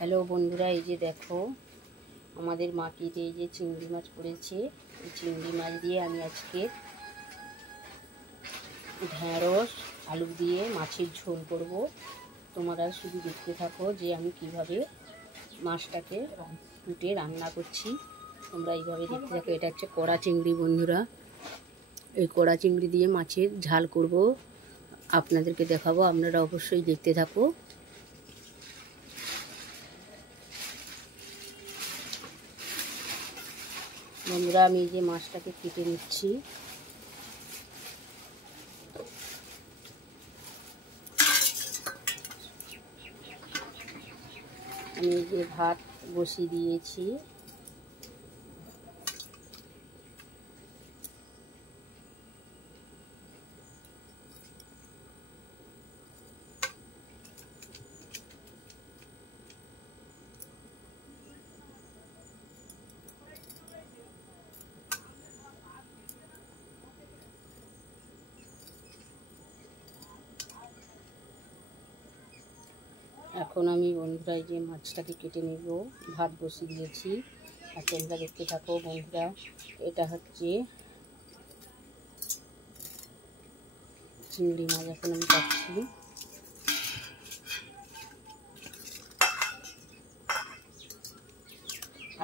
Hello বন্ধুরা, এই যে দেখো আমাদের মাটিতে এই যে চিংড়ি মাছ পড়েছে। এই চিংড়ি মাছ দিয়ে আমি আজকে ঢেঁড়স আলু দিয়ে মাছের ঝোল করব। তোমরা শুধু দেখতে থাকো যে আমি কিভাবে মাছটাকে কুটে রান্না করছি। তোমরা এইভাবে দেখতে থাকো। এটা হচ্ছে কড়া চিংড়ি বন্ধুরা। এই কড়া চিংড়ি দিয়ে মাছের ঝাল করব, আপনাদেরকে দেখাবো। আপনারা অবশ্যই দেখতে থাকো। বন্ধুরা, আমি এই যে মাছটাকে কেটে নিচ্ছি। আমি এই যে ভাত বসিয়ে দিয়েছি। এখন আমি বন্ধুরা এই যে মাছটাকে কেটে নেব। ভাত বসিয়ে দিয়েছি আর তোমরা দেখতে থাকো বন্ধুরা। এটা হচ্ছে চিংড়ি মাছ, এখন আমি কাটছি।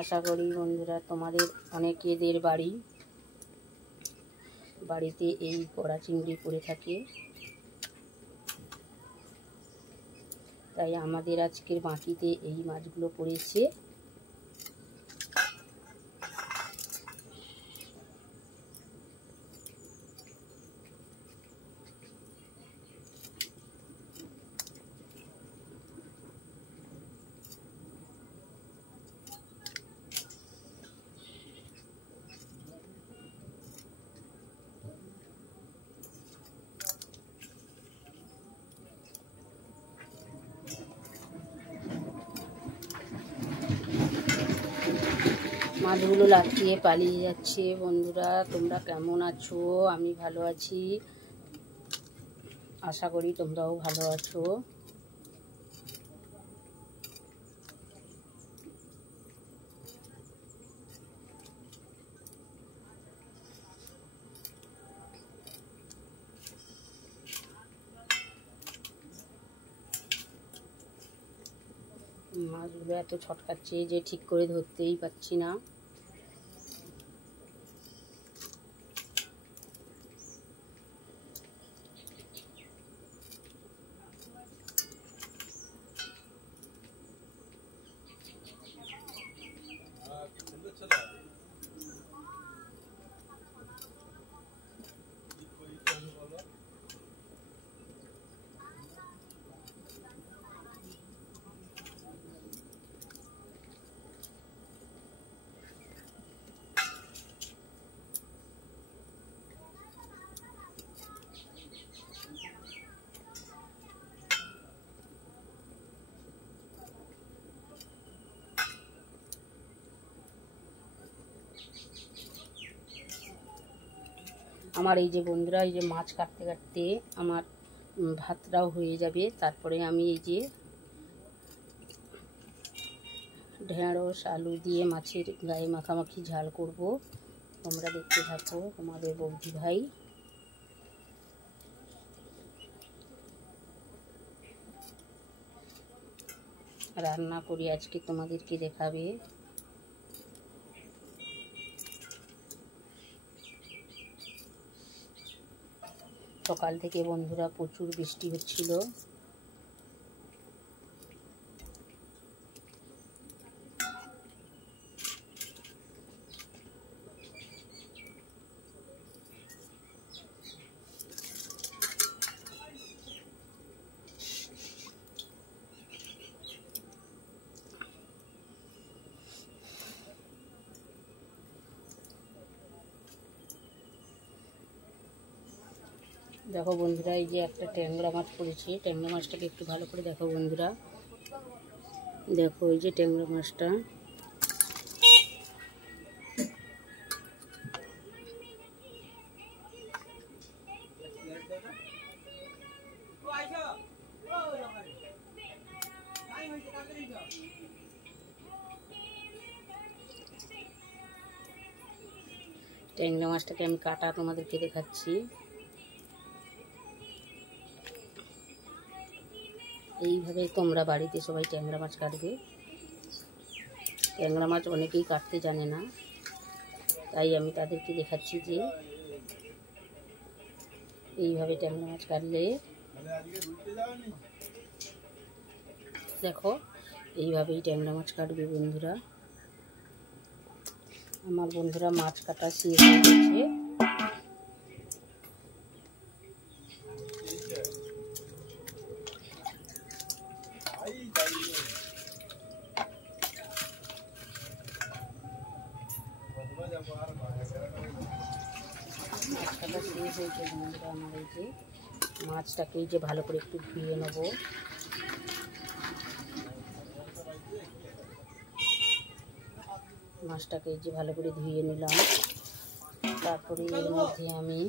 আশা করি বন্ধুরা তোমাদের অনেকেদের বাড়িতে এই কড়া চিংড়ি পড়ে থাকে, তাই আমাদের আজকের বাটিতে এই মাছগুলো পড়েছে। মাছগুলো লাফিয়ে পালিয়ে যাচ্ছে। বন্ধুরা, তোমরা কেমন আছো? আমি ভালো আছি, আশা করি তোমরাও ভালো আছো। মাছগুলো এত ছটকাচ্ছে যে ঠিক করে ধরতেই পারছি না। আমার এই যে বন্ধুরা, এই যে মাছ কাটতে কাটতে আমার ভাতটাও হয়ে যাবে। তারপরে আমি এই যে ঢেঁড়স আলু দিয়ে মাছের গায়ে মাখামাখি ঝাল করব। তোমরা দেখতে থাকো, তোমাদের বৌদি ভাই। রান্না করি আজকে, তোমাদেরকে দেখাবে। সকাল থেকে বন্ধুরা প্রচুর বৃষ্টি হচ্ছিল। দেখো বন্ধুরা, এই যে একটা ট্যাংরা মাছ পড়েছে। ট্যাংরা মাছটাকে একটু ভালো করে দেখো বন্ধুরা। দেখো এই যে ট্যাংরা মাছটা। ট্যাংরা মাছটাকে আমি কাটা তোমাদেরকে দেখাচ্ছি। এইভাবে তোমরা বাড়িতে সবাই ট্যাংরা মাছ কাটবে। ট্যাংরা মাছ অনেকেই কাটতে জানে না, তাই আমি তাদেরকে দেখাচ্ছি যে এইভাবে ট্যাংরা মাছ কাটলে, দেখো এইভাবেই ট্যাংরা মাছ কাটবে বন্ধুরা। আমার বন্ধুরা মাছ কাটা শেষ হয়ে গেছে। মাছ কাটা শেষ হয়েছে বন্ধুরা আমার। এই যে মাছটাকে এই যে ভালো করে একটু ধুয়ে নেব। মাছটাকে এই যে ভালো করে ধুয়ে নিলাম। তারপরে এর মধ্যে আমি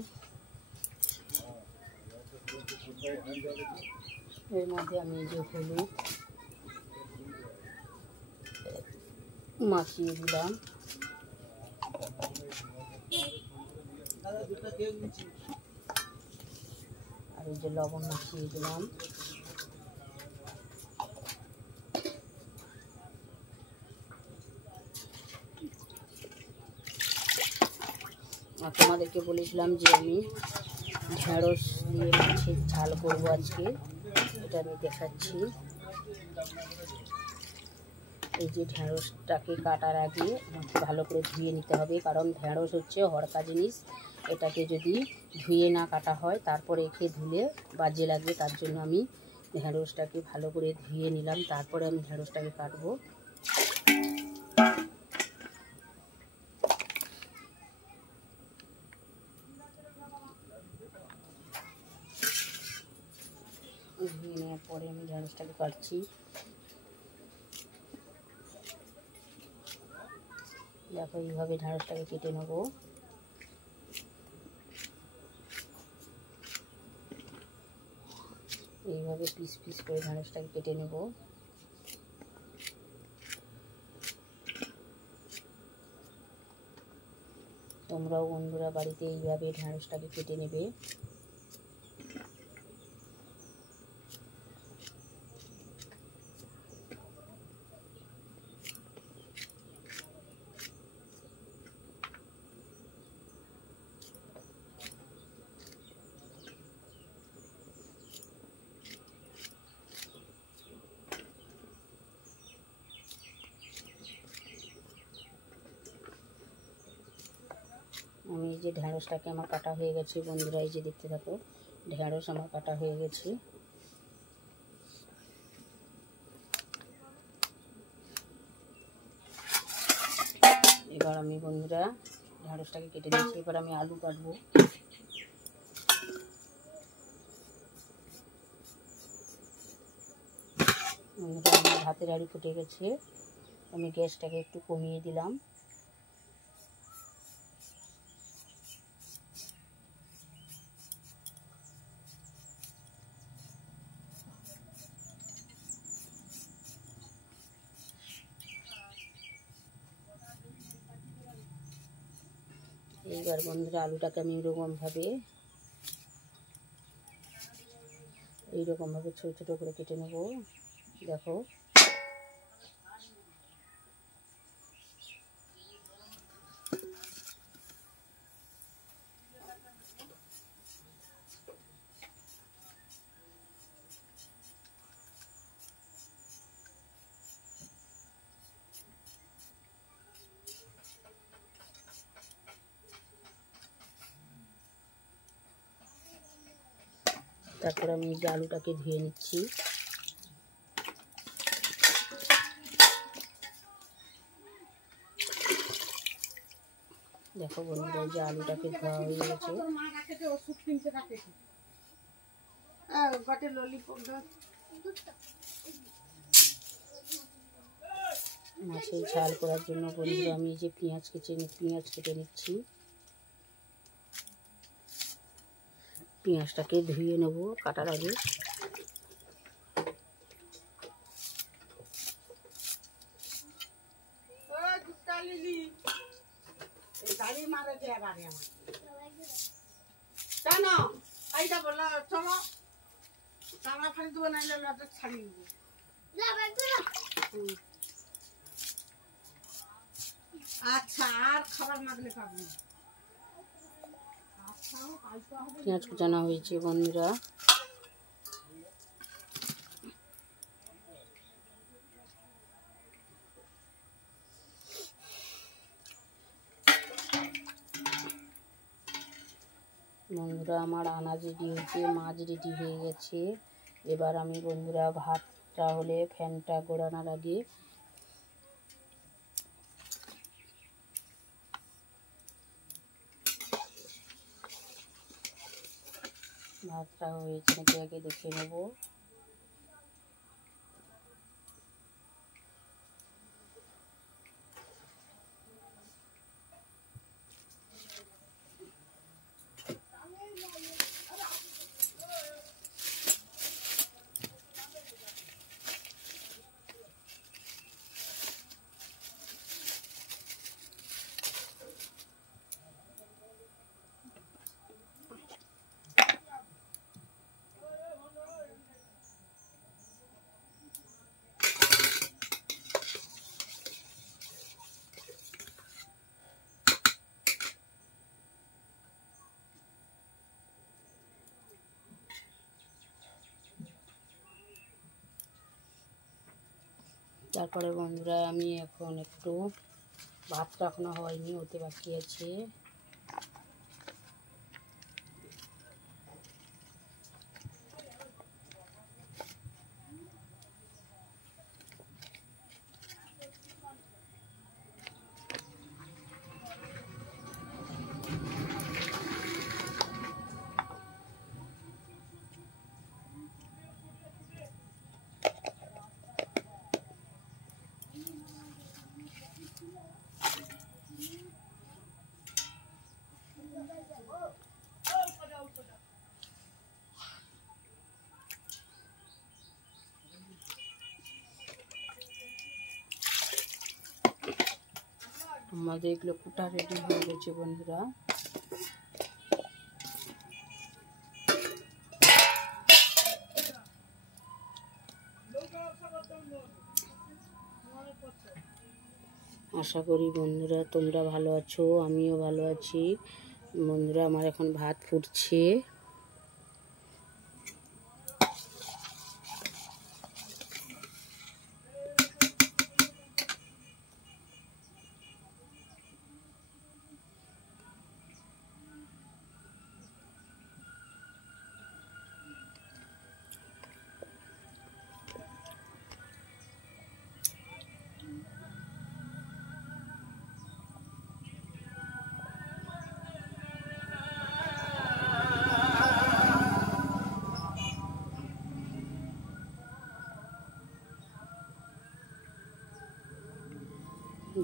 এই যে হলুদ মাখিয়ে দিলাম। আর এই যে লবণ মাখিয়ে দিলাম। আর তোমাদেরকে বলেছিলাম যে আমি ঢেঁড়স দিয়ে মাছের ঝাল করবো আজকে, এটা আমি দেখাচ্ছি। এই যে ঢেঁড়সটাকে কাটার আগে আমাকে ভালো করে ধুয়ে নিতে হবে, কারণ ঢেঁড়স হচ্ছে হড়কা জিনিস। এটাকে যদি ধুয়ে না কাটা হয় তারপরে একে ধুলে বাজে লাগবে। তার জন্য আমি ঢেঁড়সটাকে ভালো করে ধুয়ে নিলাম, তারপরে আমি ঢেঁড়সটাকে কাটবো। ধুয়ে নেওয়ার পরে আমি ঢেঁড়সটাকে কাটছি। দেখো এইভাবে ঢেঁড়সটাকে কেটে নেব। এইভাবে পিস পিস করে ঢেঁড়সটাকে কেটে নেব। তোমরাও বন্ধুরা বাড়িতে এইভাবে ঢেঁড়সটাকে কেটে নেবে। আমি এই যে ঢেঁড়সটাকে আমার কাটা হয়ে গেছে বন্ধুরা, এই যে দেখতে থাকো, ঢেঁড়স আমার কাটা হয়ে গেছে। এবার আমি বন্ধুরা ঢেঁড়সটাকে কেটে দিয়েছি। এবার আমি আলু কাটবো। বন্ধুরা আমার ভাতের হাঁড়ি ফুটে গেছে, আমি গ্যাসটাকে একটু কমিয়ে দিলাম। এইবার বন্ধুরা আলুটাকে আমি এইরকমভাবে ছোটো ছোটো করে কেটে নেব। দেখো তারপর আমি এই যে আলুটাকে ধুয়ে নিচ্ছি। দেখো বন্ধুরা এই যে আলুটাকে ধোয়া হয়ে গেছে। মাছের ঝাল করার জন্য বন্ধুরা আমি এই যে পেঁয়াজ কেটে নিচ্ছি। পেঁয়াজটাকে ধুয়ে নেব কাটার আগে। গাড়ি মারে যে বাড়ি আমার জানো এইটা বললো চলো জামা ফাড়ি দেবো নাইলে লজে ছাড়ি দেবো আচ্ছা আর খাবার মাগলে পাবি পেঁয়াজ কুচানো হয়েছে বন্ধুরা। বন্ধুরা আমার আনাজ রেডি হয়েছে, মাছ রেডি হয়ে গেছে। এবার আমি বন্ধুরা ভাতটা হলে ফ্যানটা গড়ানোর আগে ভাতটা হয়েছে নাকি আগে দেখে নেব। তারপরে বন্ধুরা আমি এখন একটু ভাতটা এখনো হয়নি, ওতে বাকি আছে। আমাদের এগুলো কুটা রেডি হয়ে গেছে বন্ধুরা। আশা করি বন্ধুরা তোমরা ভালো আছো, আমিও ভালো আছি। বন্ধুরা আমার এখন ভাত ফুটছে।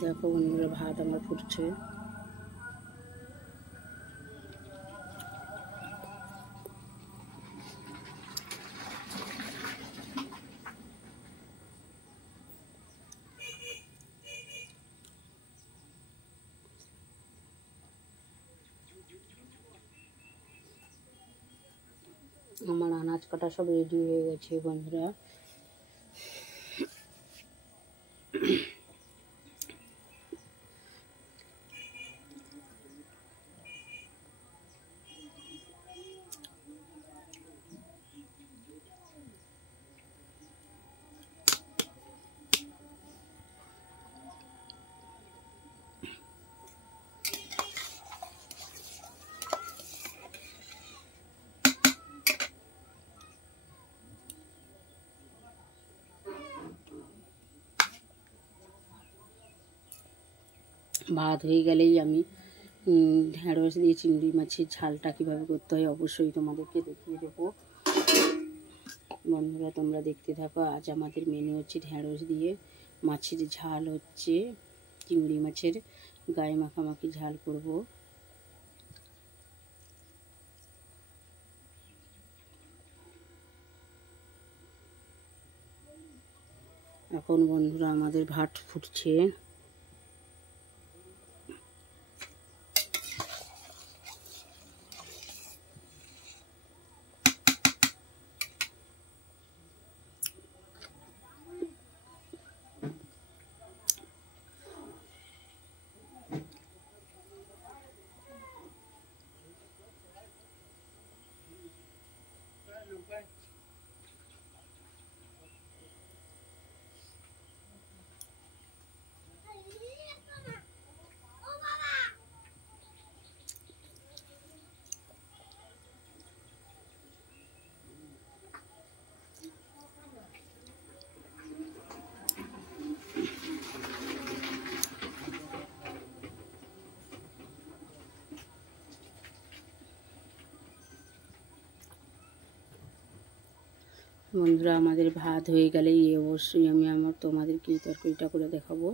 দেখো বন্ধুরা ভাত আমার ফুটছে। আমার আনাজ কাটা সব রেডি হয়ে গেছে বন্ধুরা। ভাত হয়ে গেলেই আমি ঢেঁড়স দিয়ে চিংড়ি মাছের ঝালটা কীভাবে করতে হয় অবশ্যই তোমাদেরকে দেখিয়ে দেবো। বন্ধুরা তোমরা দেখতে থাকো। আজ আমাদের মেনু হচ্ছে ঢেঁড়স দিয়ে মাছের ঝাল, হচ্ছে চিংড়ি মাছের গায়ে মাখামাখি ঝাল করব। এখন বন্ধুরা আমাদের ভাত ফুটছে। বন্ধুরা আমাদের ভাত হয়ে গেলেই অবশ্যই আমি তোমাদেরকে এই তরকারিটা করে দেখাবো।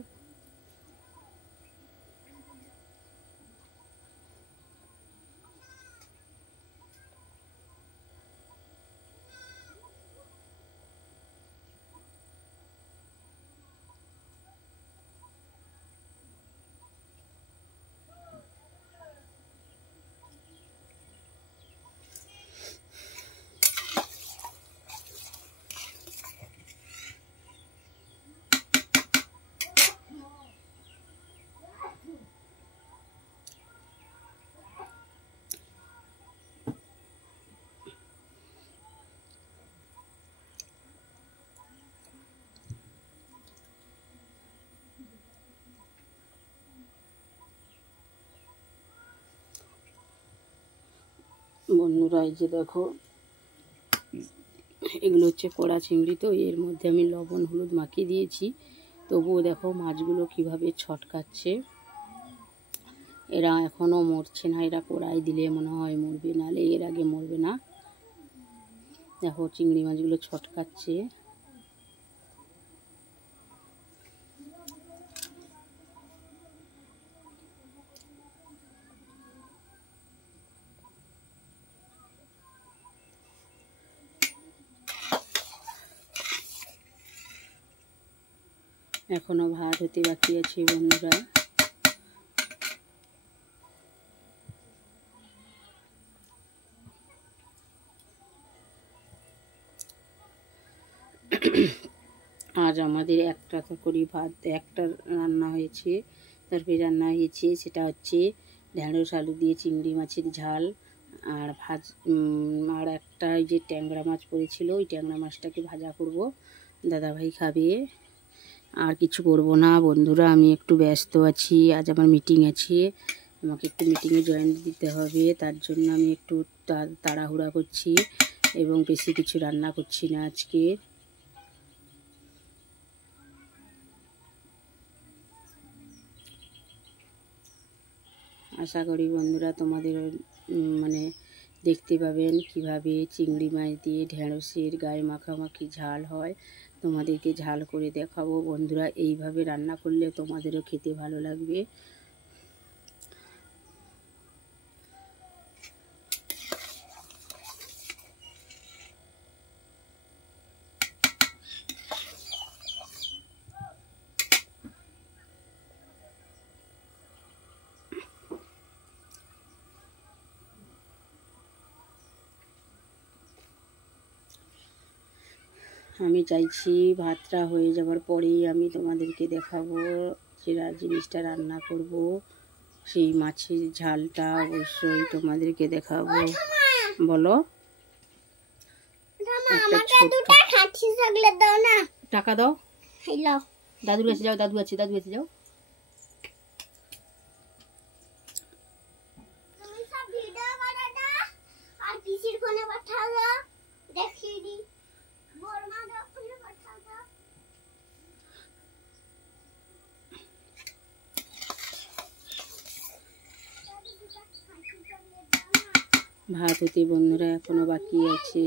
বন্ধুরা এই যে দেখো, এগুলো হচ্ছে কড়া চিংড়ি, তো এর মধ্যে আমি লবণ হলুদ মাখিয়ে দিয়েছি। তবুও দেখো মাছগুলো কিভাবে ছটকাচ্ছে। এরা এখনও মরছে না, এরা কড়াই দিলে মনে হয় মরবে, নাহলে এর আগে মরবে না। দেখো চিংড়ি মাছগুলো ছটকাচ্ছে। এখনো ভাত হতে বাকি আছে বন্ধুরা। আজ আমাদের একটা তরকারি ভাত একটা রান্না হয়েছে, তরকারি রান্না হয়েছে, সেটা হচ্ছে ঢেঁড়স আলু দিয়ে চিংড়ি মাছের ঝাল। আর আর একটা ওই যে ট্যাংরা মাছ পড়েছিল, ওই ট্যাংরা মাছটাকে ভাজা করব, দাদাভাই খাবে। আর কিছু করব না বন্ধুরা, আমি একটু ব্যস্ত আছি, আজ আমার মিটিং আছে, আমাকে একটু মিটিংয়ে জয়েন দিতে হবে, তার জন্য আমি একটু তাড়াহুড়া করছি এবং বেশি কিছু রান্না করছি না আজকে। আশা করি বন্ধুরা তোমাদের মানে দেখতে পাবেন কিভাবে চিংড়ি মাছ দিয়ে ঢেঁড়সের গায়ে মাখামাখি ঝাল হয়। তোমাদেরকে ঝাল করে দেখাবো বন্ধুরা, এইভাবে রান্না করলে তোমাদেরও খেতে ভালো লাগবে। আমি চাইছি ভাতটা হয়ে যাওয়ার পরেই আমি তোমাদেরকে দেখাবো যে জিনিসটা রান্না করব, সেই মাছের ঝালটা অবশ্যই তোমাদেরকে দেখাবো। বলো, টাকা দাও, দাদুর কাছে যাও, দাদু আছে, দাদু কাছে যাও। ভাত হতে বন্ধুরা এখনো বাকি আছে।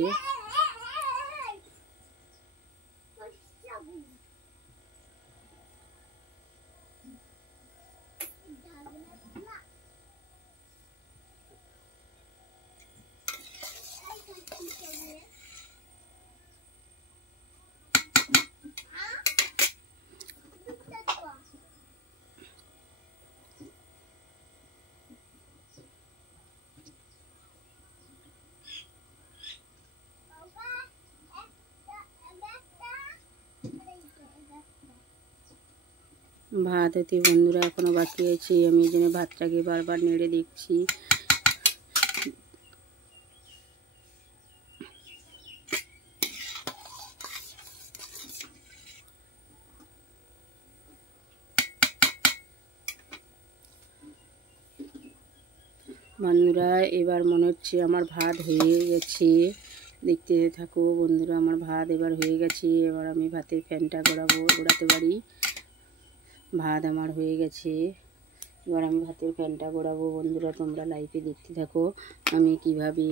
ভাত হতে বন্ধুরা এখনো বাকি আছে, আমি এই জন্য ভাতটাকে বারবার নেড়ে দেখছি। বন্ধুরা এবার মনে হচ্ছে আমার ভাত হয়ে গেছে, দেখতে থাকো বন্ধুরা, আমার ভাত এবার হয়ে গেছে। এবার আমি ভাতের ফ্যানটা ঘোরাতে পারি। ভাত আমার হয়ে গেছে, এবার আমি ভাতের ফ্যানটা গড়াবো। বন্ধুরা তোমরা লাইভে দেখতে থাকো আমি কিভাবে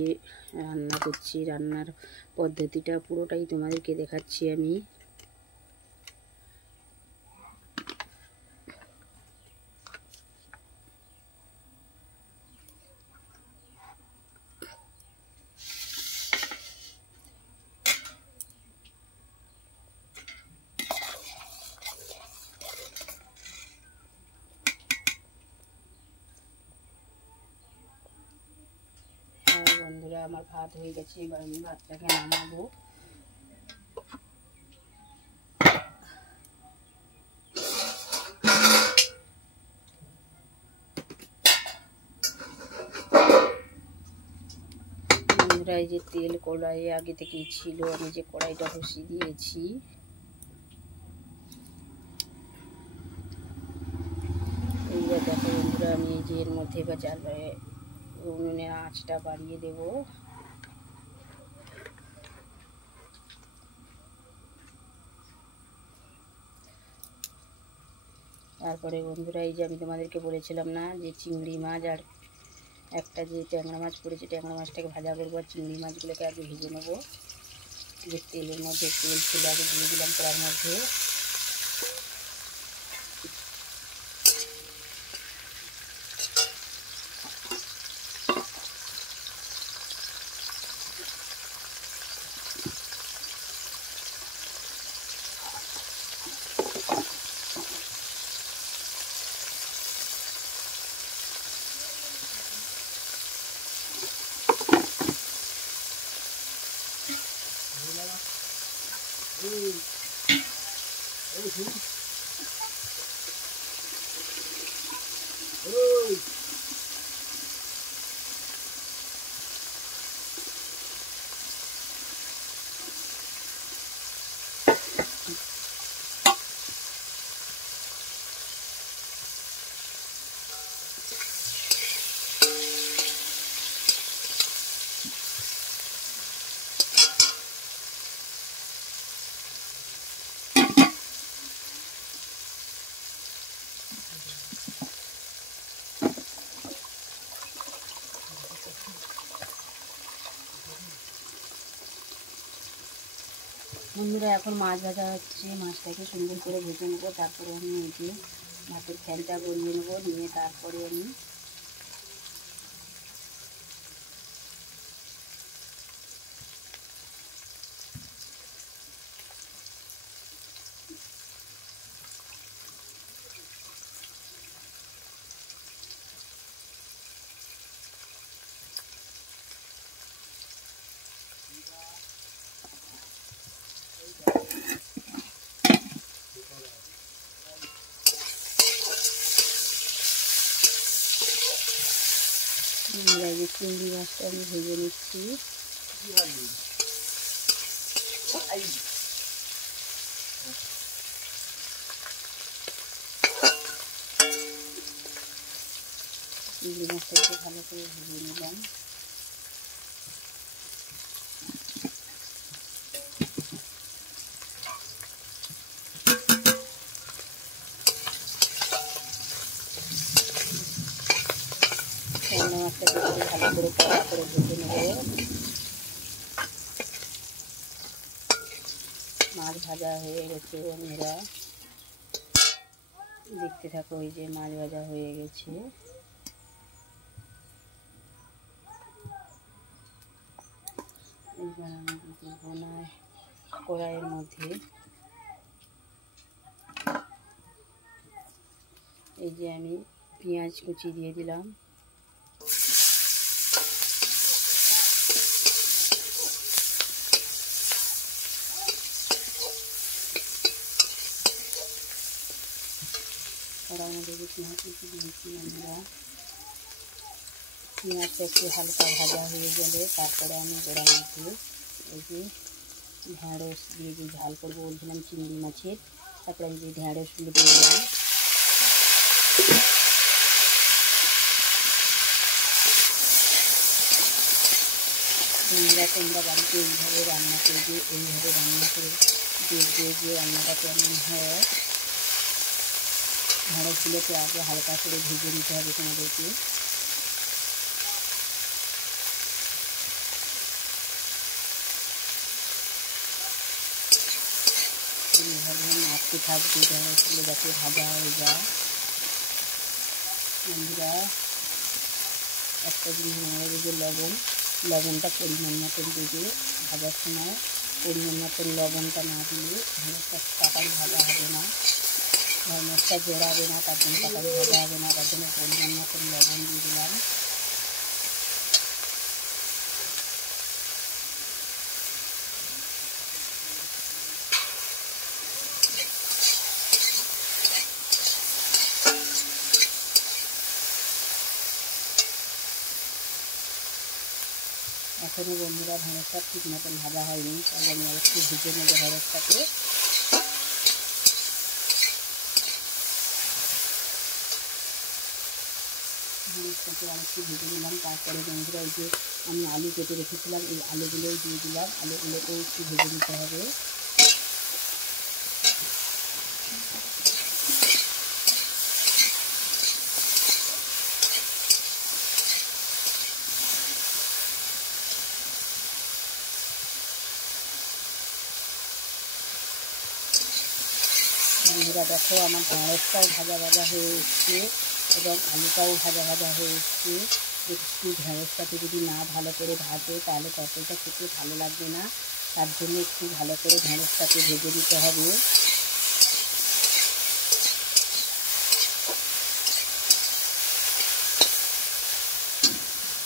রান্না করছি, রান্নার পদ্ধতিটা পুরোটাই তোমাদেরকে দেখাচ্ছি আমি। বন্ধুরা আমার ভাত হয়ে গেছে, এবার আমি ভাতটাকে নামাবো। বন্ধুরা এই যে তেল কড়াইয়ে আগে থেকেই ছিল, আমি যে কড়াইটা বসিয়ে দিয়েছি। এইবার দেখো বন্ধুরা আমি এই যে এর মধ্যে এবার উনুনের আঁচটা বাড়িয়ে দেব। তারপরে বন্ধুরা এই যে আমি তোমাদেরকে বলেছিলাম না যে চিংড়ি মাছ আর একটা যে ট্যাংরা মাছ পড়েছে, ট্যাংরা মাছটাকে ভাজা করবো আর চিংড়ি মাছগুলোকে আগে ভেজে নেবো। যে তেলের মধ্যে তেল ছিল আগে দিয়ে দিলাম কড়ার মধ্যে। বন্ধুরা এখন মাছ ভাজা হচ্ছে, মাছটাকে সুন্দর করে ভেজে নেবো। তারপরে আমি এই যে ভাতের ফ্যানটা গড়িয়ে নেবো, নিয়ে তারপরে আমি যে চিংড়ি মাছটা আমি ভেজে নিচ্ছি। চিংড়ি মাছটাকে ভালো করে ভেজে নিলাম। মাছটাকে ভালো করে কড়া করে ভেজে নেব। মাছ ভাজা হয়ে গেছে বন্ধুরা, দেখতে থাকো। ওই যে মাছ ভাজা হয়ে গেছে। এইবার আমি বোনায় কড়াইয়ের মধ্যে এই যে আমি পেঁয়াজ কুচি দিয়ে দিলাম। কড়াইয়ের মধ্যে পেঁয়াজ কুচি দিয়েছি আমরা। পেঁয়াজটা একটু হালকা ভাজা হয়ে গেলে তারপরে আমি গোড়ার মধ্যে এই যে ঢেঁড়স দিয়ে যে ঝাল করবো বলছিলাম চিংড়ি মাছের, তারপরে আমি যে ঢেঁড়সগুলো দিয়ে দিলাম। তোমরা বাড়িতে এইভাবে রান্না করবে, এইভাবে রান্না করে দেখবে যে রান্নাটা কেমন হয়। ঢেঁড়সগুলোকে আগে হালকা করে ভেজে নিতে হবে তোমাদেরকে। এইভাবে নাড়তে থাকবে ঢেঁড়সগুলো যাতে ভাজা হয়ে যায়। বন্ধুরা একটা জিনিস মনে রাখবে যে লবণটা পরিমাণ মতন দেবে। ভাজার সময় পরিমাণ মতন লবণটা না দিলে ঢেঁড়সটা তাড়াতাড়ি ভাজা হবে না, ঢেঁড়সটা জোড়াবে না, তার জন্য তাড়াতাড়ি ভাজা হবে না, তার জন্য পরিমাণ মতন লবণ দিয়ে দিলাম। এখনও বন্ধুরা ঢেঁড়সটা ঠিক মতন ভাজা হয়নি, তাই আমি একটু ভেজে নেবো ঢেঁড়সটাকে। ঢেঁড়সটাকে আর একটু ভেজে নিলাম। তারপরে বন্ধুরা এই যে আমি আলু কেটে রেখেছিলাম, এই আলুগুলোই দিয়ে দিলাম। আলুগুলোকেও একটু ভেজে নিতে হবে। বন্ধুরা দেখো আমার ঢেঁড়সটাও ভাজা ভাজা হয়ে এসছে এবং আলুটাও ভাজা ভাজা হয়ে এসছে। একটু ঢেঁড়সটাকে যদি না ভালো করে ভাজে তাহলে তরকারিটা খেতে ভালো লাগবে না, তার জন্য একটু ভালো করে ঢেঁড়সটাকে ভেজে দিতে হবে।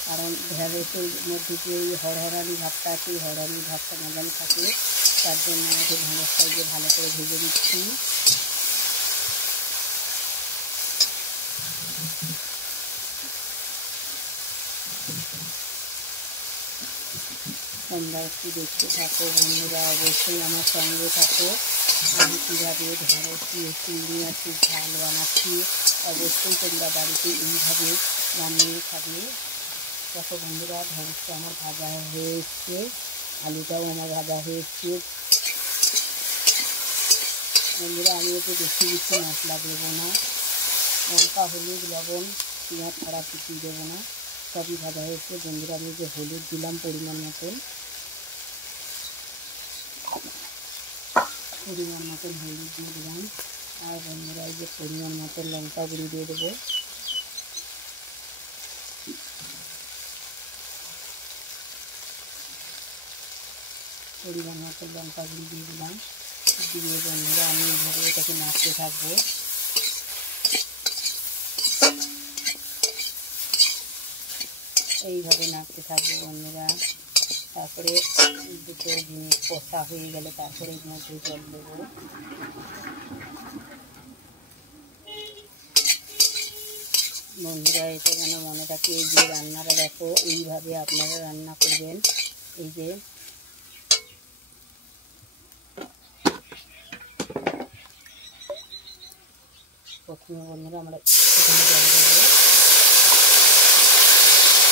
কারণ ঢেঁড়সের মধ্যে যে ওই হরহরানি ভাবটা আছে, ওই হরহরানি ভাবটা না যেন থাকে, তার জন্য আমাদের ঢেঁড়সটা যে ভালো করে ভেজে দিচ্ছি। তোমরা একটু দেখতে থাকো বন্ধুরা, অবশ্যই আমার সঙ্গে থাকো। আমি কীভাবে ঢেঁড়স দিয়ে চিংড়ি মাছের ঝাল বানাচ্ছি অবশ্যই তোমরা বাড়িতে এইভাবে বানিয়ে খাবে। দেখো বন্ধুরা ঢেঁড়সটা আমার ভাজা হয়ে এসছে, আলুটাও আমার ভাজা হয়ে এসছে। বন্ধুরা আমি এতে বেশি মশলা দেবো না, লঙ্কা হলুদ লবণ পেঁয়াজ ছাড়া কিছুই দেবো না, সবই ভাজা হয়েছে। বন্ধুরা আমি যে হলুদ দিলাম পরিমাণ মতন হলুদ দিয়ে দিলাম। আর বন্ধুরা এই যে পরিমাণ মতন লঙ্কা গুঁড়ি দিয়ে দেবো। পরিমাণ মতন লঙ্কা গুঁড়ি দিয়ে দিলাম। দিয়ে বন্ধুরা আমি এইভাবে এটাকে নাড়তে থাকবো। এইভাবে নাড়তে থাকবো বন্ধুরা। তারপরে দুটো জিনিস কষা হয়ে গেলে তারপরে এর মধ্যে জল দেবো। বন্ধুরা এটা যেন মনে থাকে, এই যে রান্নাটা দেখো এইভাবে আপনারা রান্না করবেন। এই যে প্রথমে বন্ধুরা আমরা এখানে জল দেবো,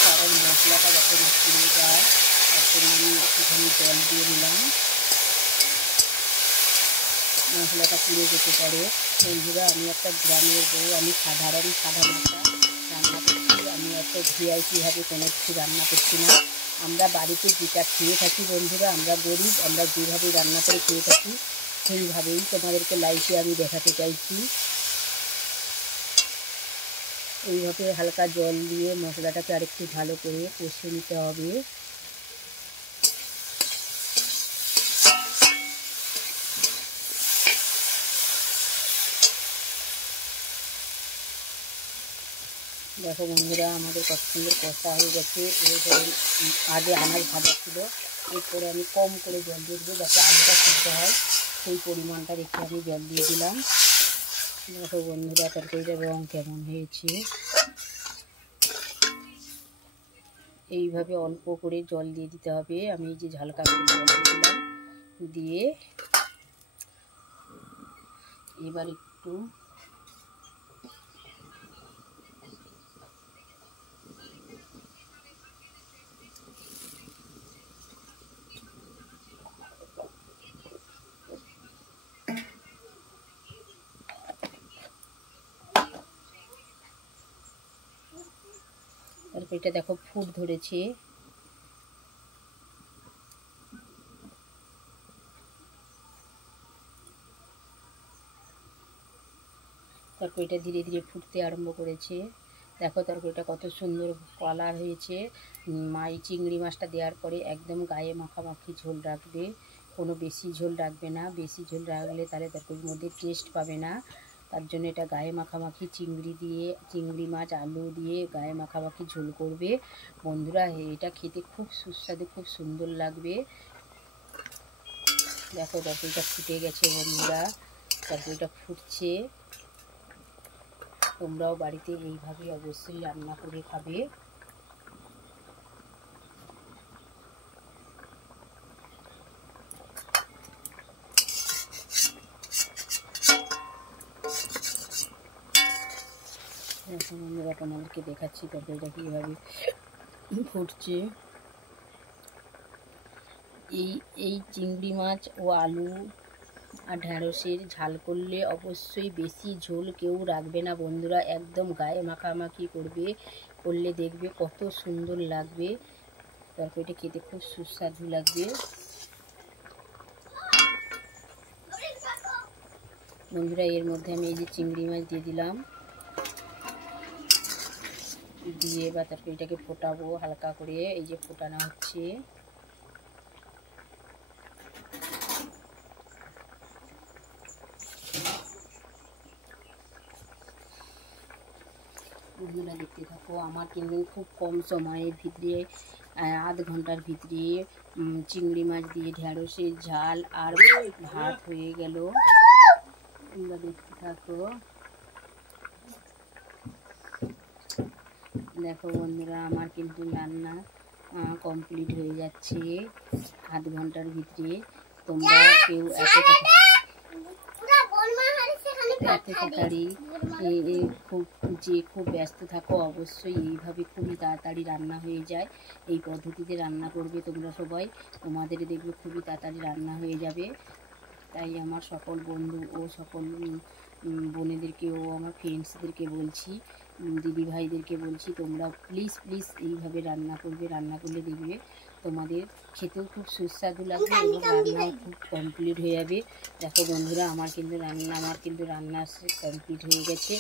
কারণ মশলাটা যাতে না পুড়ে যায় তার জন্য আমি একটুখানি জল দিয়ে দিলাম, মশলাটা পুড়ে যেতে পারে। বন্ধুরা আমি একটা গ্রামের বউ, আমি সাধারণ একটা রান্না করছি, আমি এত ভিআইপিভাবে কোনো কিছু রান্না করছি না। আমরা বাড়িতে যেটা খেয়ে থাকি বন্ধুরা, আমরা গরিব, আমরা যেভাবে রান্না করে খেয়ে থাকি সেইভাবেই তোমাদেরকে লাইফে আমি দেখাতে চাইছি। এইভাবে হালকা জল দিয়ে মশলাটাকে আরেকটু ভালো করে কষে নিতে হবে। দেখো বন্ধুরা আমাদের কত সুন্দর কষা হয়ে গেছে। এরপরে আগে আনাজ ভাজা ছিল, এরপরে আমি কম করে জল দিয়ে দেবো যাতে আলুটা সিদ্ধ হয়, সেই পরিমাণটা রেখে আমি জল দিয়ে দিলাম। দেখো বন্ধুরা তরকারিটার রঙ কেমন হয়েছে। এইভাবে অল্প করে জল দিয়ে দিতে হবে। আমি এই যে ঝালকা করে জল দিয়ে দিলাম, দিয়ে এবার একটু তরকারিটা দেখো ফুট ধরেছে। তরকারিটা ধীরে ধীরে ফুটতে আরম্ভ করেছে। দেখো তরকারিটা কত সুন্দর কালার হয়েছে। এই চিংড়ি মাছটা দেওয়ার পরে একদম গায়ে মাখামাখি ঝোল রাখবে, কোনো বেশি ঝোল রাখবে না। বেশি ঝোল রাখলে তাহলে তরকারির মধ্যে টেস্ট পাবে না। তার জন্য এটা গায়ে মাখামাখি চিংড়ি মাছ আলু দিয়ে গায়ে মাখামাখি ঝোল করবে বন্ধুরা। এটা খেতে খুব সুস্বাদু, খুব সুন্দর লাগবে। দেখো তরকারিটা ফুটে গেছে বন্ধুরা, তরকারিটা ফুটছে। তোমরাও বাড়িতে এইভাবে অবশ্যই রান্না করে খাবে। এখন বন্ধুরা তোমাদেরকে দেখাচ্ছি তরকারিটা কীভাবে ফুটছে। এই চিংড়ি মাছ ও আলু আর ঢ্যাঁড়সের ঝাল করলে অবশ্যই বেশি ঝোল কেউ রাখবে না বন্ধুরা, একদম গায়ে মাখামাখি করলে দেখবে কত সুন্দর লাগবে। তরকারিটা খেতে খুব সুস্বাদু লাগবে বন্ধুরা। এর মধ্যে আমি এই যে চিংড়ি মাছ দিয়ে দিলাম, দিয়ে বা তরকারিটাকে ফোটাবো হালকা করে। এই যে ফোটানো হচ্ছে। বন্ধুরা দেখতে থাকো। আমার কিন্তু খুব কম সময়ের ভিতরে, আধ ঘন্টার ভিতরে চিংড়ি মাছ দিয়ে ঢ্যাঁড়সের ঝাল আর ভাত হয়ে গেল। তোমরা দেখতে থাকো। দেখো বন্ধুরা আমার কিন্তু রান্না কমপ্লিট হয়ে যাচ্ছে আধ ঘন্টার ভিতরে। তোমরা কেউ এত তাড়াতাড়ি খুব ব্যস্ত থাকো, অবশ্যই এইভাবে খুবই তাড়াতাড়ি রান্না হয়ে যায়। এই পদ্ধতিতে রান্না করবে তোমরা সবাই, তোমাদের দেখবে খুবই তাড়াতাড়ি রান্না হয়ে যাবে। তাই আমার সকল বন্ধু ও সকল বোনেদেরকে ও আমার ফ্রেন্ডসদেরকে বলছি, দিদি ভাইদেরকে বলছি, তোমরা প্লিজ এইভাবে রান্না করবে। রান্না করলে দেখবে তোমাদের খেতেও খুব সুস্বাদু লাগবে এবং রান্নাও খুব কমপ্লিট হয়ে যাবে। দেখো বন্ধুরা আমার কিন্তু রান্না কমপ্লিট হয়ে গেছে।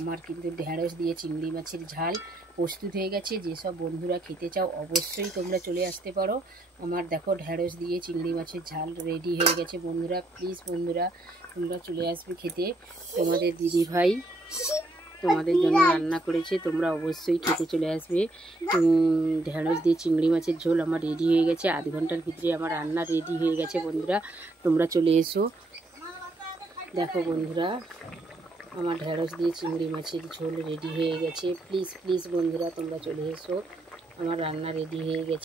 আমার কিন্তু ঢ্যাঁড়স দিয়ে চিংড়ি মাছের ঝাল প্রস্তুত হয়ে গেছে। যেসব বন্ধুরা খেতে চাও অবশ্যই তোমরা চলে আসতে পারো। আমার দেখো ঢ্যাঁড়স দিয়ে চিংড়ি মাছের ঝাল রেডি হয়ে গেছে বন্ধুরা। প্লিজ বন্ধুরা তোমরা চলে আসবে খেতে। তোমাদের দিদি ভাই তোমাদের জন্য রান্না করেছে, তোমরা অবশ্যই খেতে চলে আসবে। ঢ্যাঁড়স দিয়ে চিংড়ি মাছের ঝোল আমার রেডি হয়ে গেছে। আধ ঘন্টার ভিতরে আমার রান্না রেডি হয়ে গেছে বন্ধুরা, তোমরা চলে এসো। দেখো বন্ধুরা আমার ঢ্যাঁড়স দিয়ে চিংড়ি মাছের ঝোল রেডি হয়ে গেছে। প্লিজ বন্ধুরা তোমরা চলে এসো, আমার রান্না রেডি হয়ে গেছে।